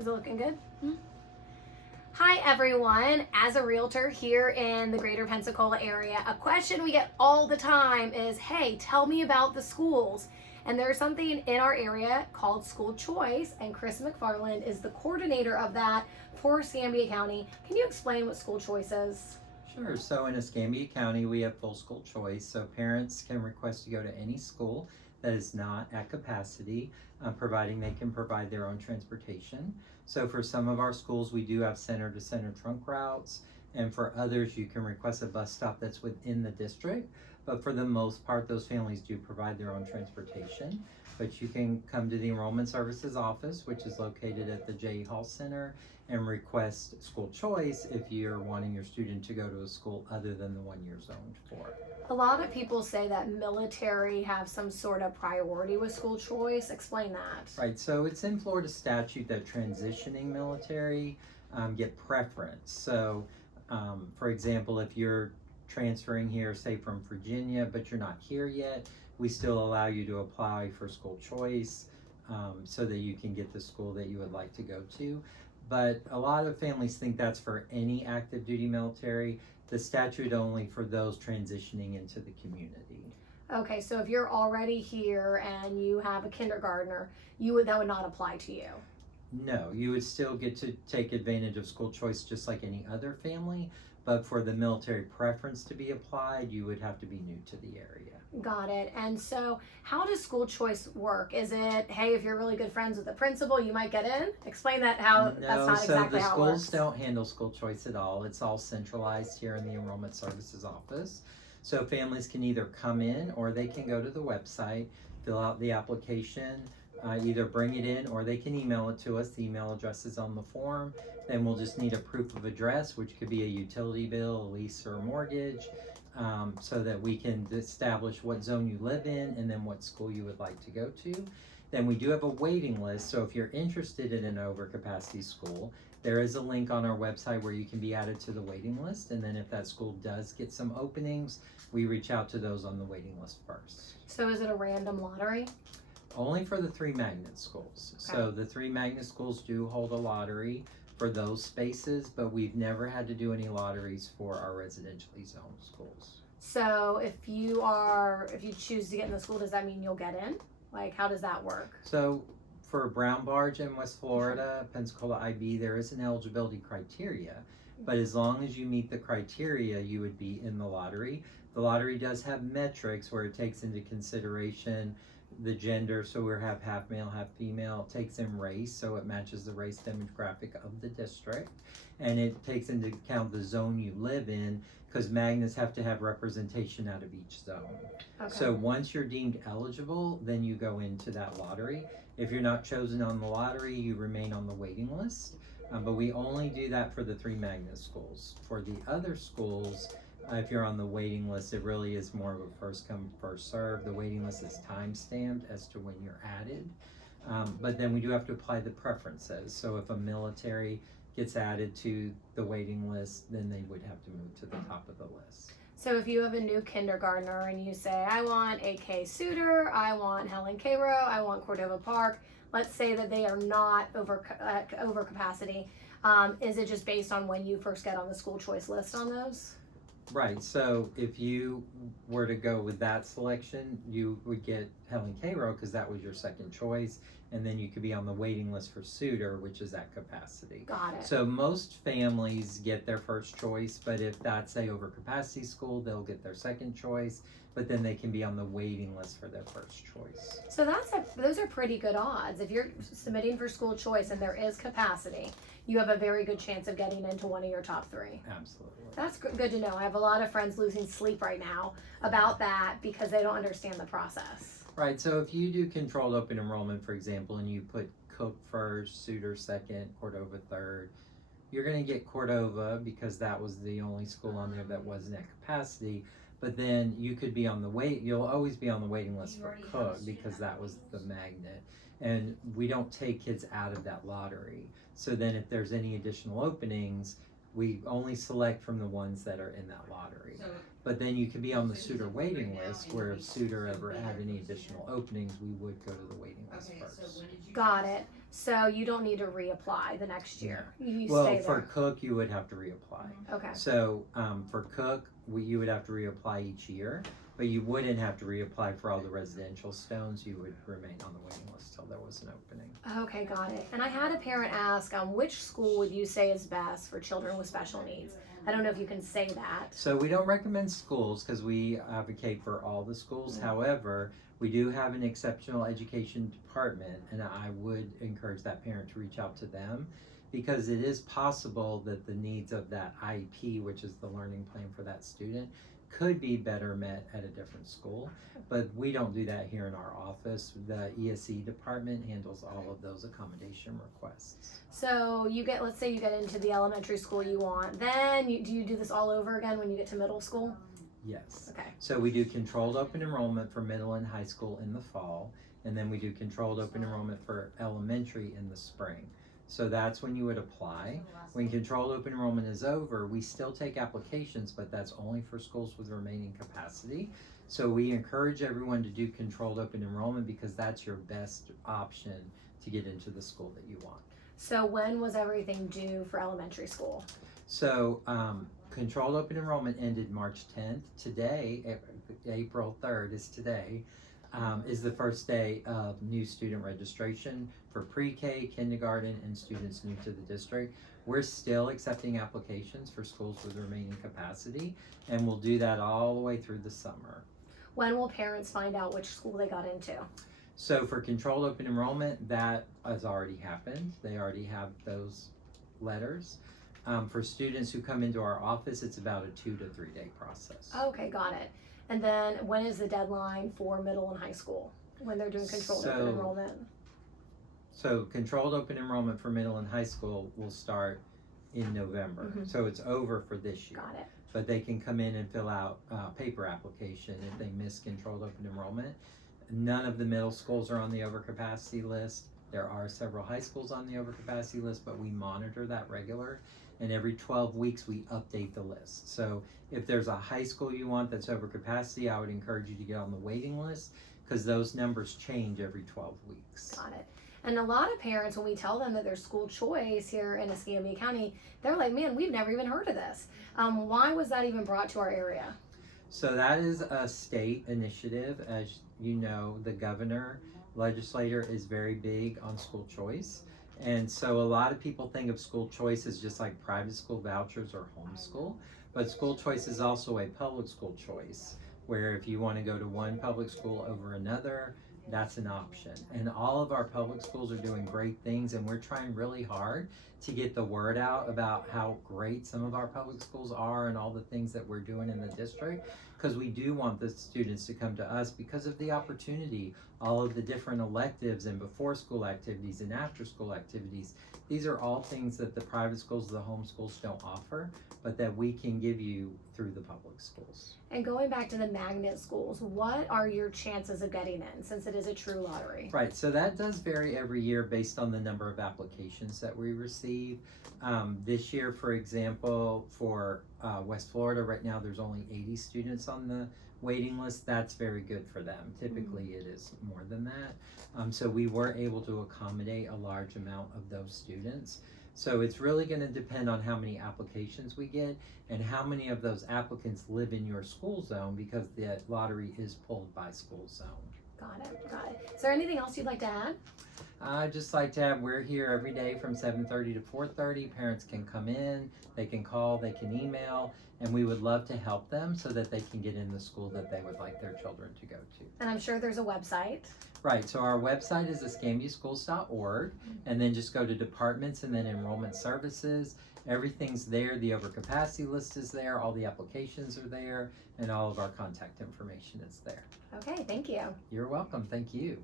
Is it looking good? Hi everyone. As a realtor here in the greater Pensacola area, a question we get all the time is, hey, tell me about the schools. And there's something in our area called school choice, and Chris McFarland is the coordinator of that for Escambia County. Can you explain what school choice is? Sure. So in Escambia County, we have full school choice. So parents can request to go to any school that is not at capacity, providing they can provide their own transportation. So for some of our schools, we do have center to center trunk routes. And for others, you can request a bus stop that's within the district. But for the most part, those families do provide their own transportation. But you can come to the Enrollment Services Office, which is located at the J. Hall Center, and request school choice if you're wanting your student to go to a school other than the one you're zoned for. A lot of people say that military have some sort of priority with school choice. Explain that. Right, so it's in Florida statute that transitioning military get preference. So, for example, if you're transferring here, say from Virginia, but you're not here yet, we still allow you to apply for school choice so that you can get the school that you would like to go to. But a lot of families think that's for any active duty military. The statute only for those transitioning into the community. Okay, so if you're already here and you have a kindergartner, that would not apply to you. No, you would still get to take advantage of school choice just like any other family, but for the military preference to be applied, you would have to be new to the area. Got it. And so, how does school choice work? Is it, hey, if you're really good friends with the principal, you might get in? Explain that No, that's not exactly so how the it works. schools don't handle school choice at all. It's all centralized here in the Enrollment Services Office. So families can either come in or they can go to the website, fill out the application, either bring it in or they can email it to us. The email address is on the form. Then we'll just need a proof of address, which could be a utility bill, a lease, or a mortgage, so that we can establish what zone you live in and then what school you would like to go to. Then we do have a waiting list. So if you're interested in an overcapacity school, there is a link on our website where you can be added to the waiting list. And then if that school does get some openings, we reach out to those on the waiting list first. So is it a random lottery? Only for the 3 magnet schools. Okay. So the 3 magnet schools do hold a lottery for those spaces, but we've never had to do any lotteries for our residentially zoned schools. So if you choose to get in the school, does that mean you'll get in? Like, how does that work? So for Brown Barge in West Florida, Pensacola IB, there is an eligibility criteria, but as long as you meet the criteria, you would be in the lottery. The lottery does have metrics where it takes into consideration the gender, so we have half male, half female. It takes in race, so it matches the race demographic of the district, and it takes into account the zone you live in, because magnets have to have representation out of each zone. Okay. So once you're deemed eligible, then you go into that lottery. If you're not chosen on the lottery, you remain on the waiting list. But we only do that for the 3 magnet schools. For the other schools, if you're on the waiting list, it really is more of a first come, first serve. The waiting list is time stamped as to when you're added. But then we do have to apply the preferences. So if a military gets added to the waiting list, then they would have to move to the top of the list. So if you have a new kindergartner and you say, I want AK Suter, I want Helen Cairo, I want Cordova Park, let's say that they are not over capacity, is it just based on when you first get on the school choice list on those? Right, so if you were to go with that selection, you would get Helen Cairo because that was your second choice, and then you could be on the waiting list for Suter, which is at capacity. Got it. So most families get their first choice, but if that's a overcapacity school, they'll get their second choice, but then they can be on the waiting list for their first choice. So those are pretty good odds. If you're submitting for school choice and there is capacity, you have a very good chance of getting into one of your top 3. Absolutely. That's good to know. I have a lot of friends losing sleep right now about that because they don't understand the process. Right, so if you do controlled open enrollment, for example, and you put Cook first, Suter second, Cordova third, you're going to get Cordova because that was the only school on there that wasn't at capacity. But then you could be on the you'll always be on the waiting list for Cook because that was the magnet. And we don't take kids out of that lottery. So then if there's any additional openings, we only select from the ones that are in that lottery. But then you can be on the Suter waiting list, where if Suter ever had any additional openings, we would go to the waiting list first. Got it. So you don't need to reapply the next year. You Well, stay for there. Cook, you would have to reapply. Okay. So for Cook, you would have to reapply each year, but you wouldn't have to reapply for all the residential stones. You would remain on the waiting list till there was an opening. Okay, got it. And I had a parent ask, which school would you say is best for children with special needs? I don't know if you can say that. So we don't recommend schools because we advocate for all the schools. However, we do have an exceptional education department, and I would encourage that parent to reach out to them because it is possible that the needs of that IEP, which is the learning plan for that student, could be better met at a different school. But we don't do that here in our office. The ESE department handles all of those accommodation requests. So you get, let's say you get into the elementary school you want, then do you do this all over again when you get to middle school? Yes. Okay. So we do controlled open enrollment for middle and high school in the fall, and then we do controlled open enrollment for elementary in the spring. So that's when you would apply. When controlled open enrollment is over, we still take applications, but that's only for schools with remaining capacity. So we encourage everyone to do controlled open enrollment because that's your best option to get into the school that you want. So when was everything due for elementary school? So controlled open enrollment ended March 10th. Today, April 3rd is today, is the first day of new student registration for pre-K, kindergarten, and students new to the district. We're still accepting applications for schools with remaining capacity, and we'll do that all the way through the summer. When will parents find out which school they got into? So for controlled open enrollment, that has already happened. They already have those letters. For students who come into our office, it's about a 2 to 3 day process. Okay, got it. And then when is the deadline for middle and high school when they're doing controlled open enrollment? So controlled open enrollment for middle and high school will start in November. So it's over for this year. Got it. But they can come in and fill out paper application if they miss controlled open enrollment. None of the middle schools are on the overcapacity list. There are several high schools on the overcapacity list, but we monitor that regular. And every 12 weeks we update the list. So if there's a high school you want that's over capacity, I would encourage you to get on the waiting list because those numbers change every 12 weeks. Got it. And a lot of parents, when we tell them that there's school choice here in Escambia County, they're like, man, we've never even heard of this. Why was that even brought to our area? So that is a state initiative. As you know, the governor, legislator is very big on school choice. And so a lot of people think of school choice as just like private school vouchers or homeschool, but school choice is also a public school choice, where if you want to go to one public school over another, that's an option. And all of our public schools are doing great things, and we're trying really hard to get the word out about how great some of our public schools are and all the things that we're doing in the district, because we do want the students to come to us because of the opportunity, all of the different electives and before school activities and after school activities. These are all things that the private schools, the home schools don't offer, but that we can give you through the public schools. And going back to the magnet schools, what are your chances of getting in since it is a true lottery? Right, so that does vary every year based on the number of applications that we receive. This year, for example, for West Florida, right now there's only 80 students on the waiting list. That's very good for them. Typically it is more than that. So we were able to accommodate a large amount of those students. So it's really going to depend on how many applications we get and how many of those applicants live in your school zone, because the lottery is pulled by school zone. Got it, got it. Is there anything else you'd like to add? I'd just like to have, we're here every day from 7:30 to 4:30. Parents can come in, they can call, they can email, and we would love to help them so that they can get in the school that they would like their children to go to. And I'm sure there's a website. Right, so our website is escambiaschools.org, and then just go to departments and then enrollment services. Everything's there. The overcapacity list is there, all the applications are there, and all of our contact information is there. Okay, thank you. You're welcome. Thank you.